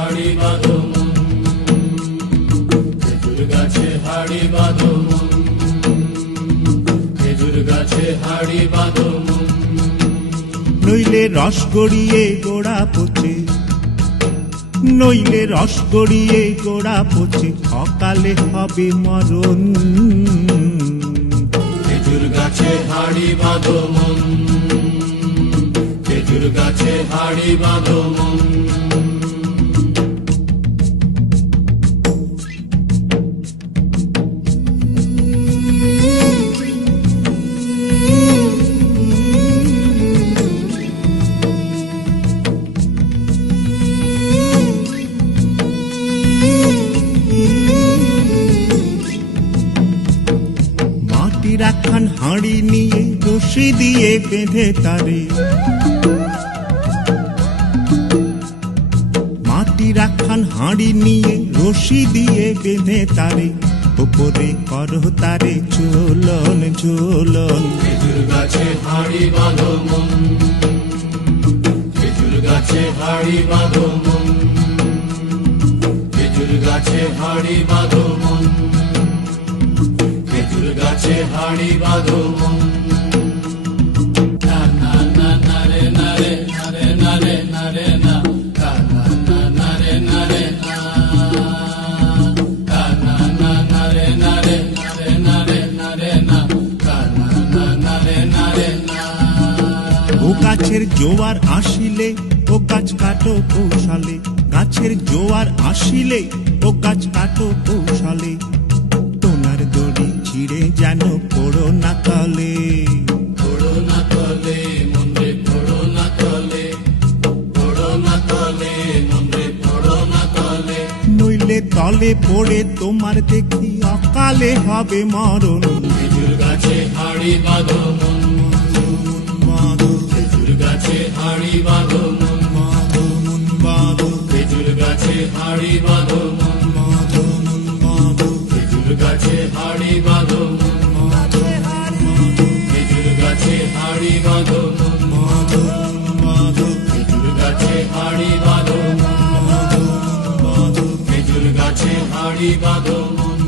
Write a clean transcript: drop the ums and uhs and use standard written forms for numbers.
হাড়ি বাঁধো মন, খেজুর গাছে হাড়ি বাঁধো মন, খেজুর গাছে হাড়ি বাঁধো মন। নইলে রস গড়িয়ে গোড়া পচে, নইলে রস গড়িয়ে গোড়া পচে, অকালে হবে মরণ। খেজুর গাছে হাড়ি বাঁধো মন, খেজুর গাছে হাড়ি বাঁধো মন। মাটির একখান হাঁড়ি নিয়ে রশি দিয়ে বেঁধে তারে, মাটির একখান হাঁড়ি নিয়ে রশি দিয়ে বেঁধে তারে, উপরে করো তারে ঝোলন ঝোলন। খেজুর গাছে হাড়ি বাঁধো মন, খেজুর গাছে হাড়ি বাঁধো মন, খেজুর গাছে হাড়ি বাঁধো মন, খেজুর গাছে হাড়ি বাঁধো মন। না না না না রে না রে না রে না রে না রে না, না না না রে না রে না, না না না রে না রে না রে না রে না রে না, না না রে না রে না। ও গাছের জোয়ার আসিলে ও গাছ কাটো কৌশলে, গাছের জোয়ার আসিলে ও গাছ কাটো কৌশলে, তোনার দড়ি ছিঁড়ে যেন পড়ো না তলে। পড়ো না তলে মন্দ্রে পড়ো না তলে, পড়ো না তলে মন্দ্রে পড়ো না তলে। নইলে তলে পড়ে তোমার দেখি অকালে হবে মরণ। খেজুর গাছে হাড়ি বাঁধো মন, খেজুর গাছে হাড়ি বাঁধো মন, খেজুর গাছে হাড়ি বাঁধো মন, খেজুর গাছে হাড়ি বাঁধো মন, খেজুর গাছে হাড়ি বাঁধো মন, খেজুর গাছে হাড়ি বাঁধো মন, খেজুর গাছে হাড়ি বাঁধো মন।